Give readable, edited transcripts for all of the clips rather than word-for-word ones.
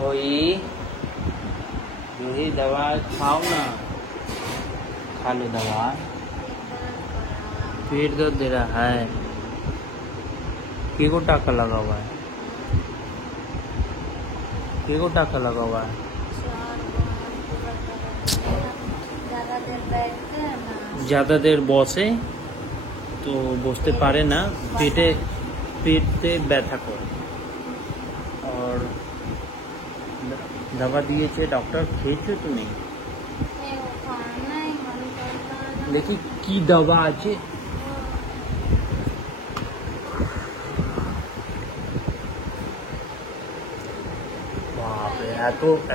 वही दवा खाओ ना, खा लो दवा। पेट दर्द दे रहा है, को टाका लगा हुआ है, को टाका लगा हुआ है। ज़्यादा देर बसे तो बसते पारे ना, पेटे ব্যথা করে। और दवा दिए डॉक्टर, खेয়েছো তুমি? देखी की दवा আছে। বাপরে,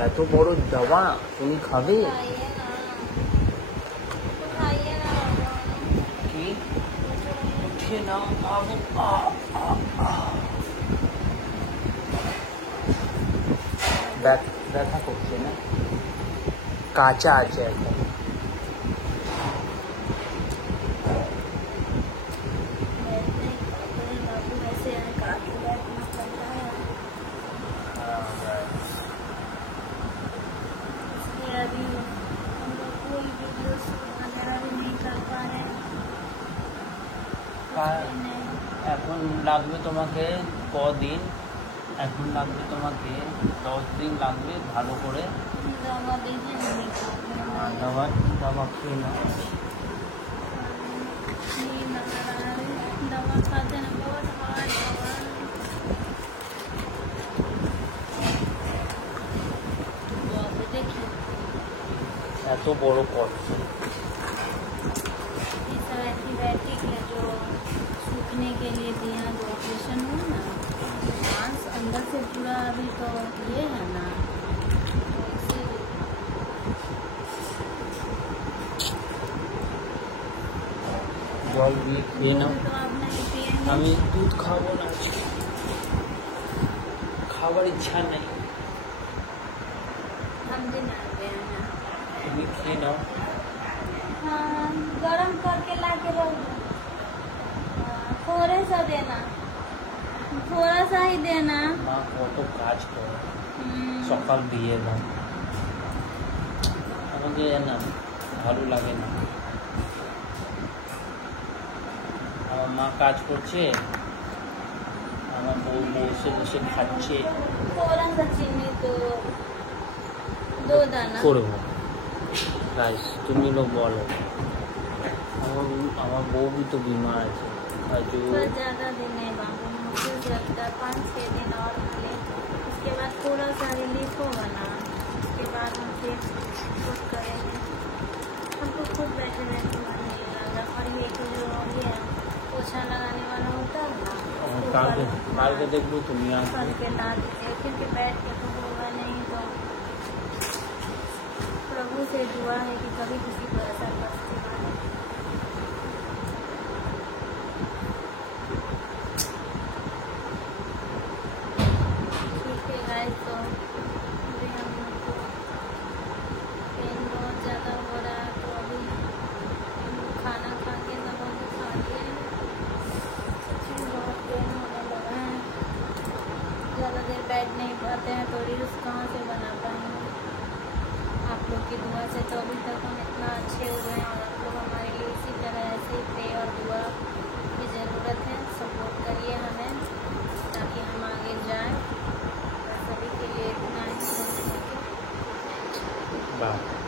এত বড় দवा তুমি খাবে? কি উঠে না, ব্যথা করছে না, কাঁচা আছে এখন। এখন লাগবে তোমাকে কদিন? এখন লাগবে তোমাকে 10 দিন লাগবে ভালো করে दवा খেয়ে নাও। এত বড় করছে। एंटीबायोटिक है जो सूखने के लिए दिया, जो ऑपरेशन हुआ ना, मांस अंदर से पूरा अभी तो ये है ना, तो इसीलिए জল দিয়ে খেয়ে নাও। तो आप नहीं पिएंगे? আমি দুধ খাবো না, খাবার ইচ্ছা নেই। हम दिन आ गए हैं। তুমি খেয়ে নাও। हाँ, गरम करके ला के रख दो। थोड़े सा देना, थोड़ा सा ही देना। মা কত কাজ করে, সকাল দিয়ে এলাম, আমাকে না ভালো লাগে না। আমার মা কাজ করছে, আমার বউ বসে বসে খাচ্ছে। थोड़ा सा चीनी तो दो दाना করবো গাইস, তুমি লোক বলো। আমার বউ भी तो बीमार আছে, जो ज़्यादा दिन नहीं बाबू, मुझे लगता है 5-6 दिन और मिले, उसके बाद थोड़ा सा रिलीफ होगा ना, उसके बाद हम फिर कुछ करेंगे। हमको खुद बैठे बैठे मन नहीं लग रहा। और ये तो जो ये पोछा लगाने वाला होता है ना, काल के देख लो तुम यहाँ कल के ला दीजिए, क्योंकि बैठ के तो होगा नहीं। तो प्रभु से दुआ है कि कभी किसी को ऐसा कष्ट ना हो। ठीक है गाइस, तो अभी हम लोग को पेन बहुत ज़्यादा हो रहा है, तो अभी हम लोग खाना खा के दवा को खा लिए, सच्ची बहुत पेन होने लगा है। ज़्यादा देर बैठ नहीं पाते हैं तो रील्स कहाँ से बना पाएंगे। आप लोग की दुआ से तो अभी तक हम इतना अच्छे हुए हैं, और आप लोग हमारे लिए इसी तरह ऐसे ही प्रे और दुआ की ज़रूरत है। सपोर्ट करिए हमें ताकि हम आगे जाएं। सभी के लिए इतना ही। बाय।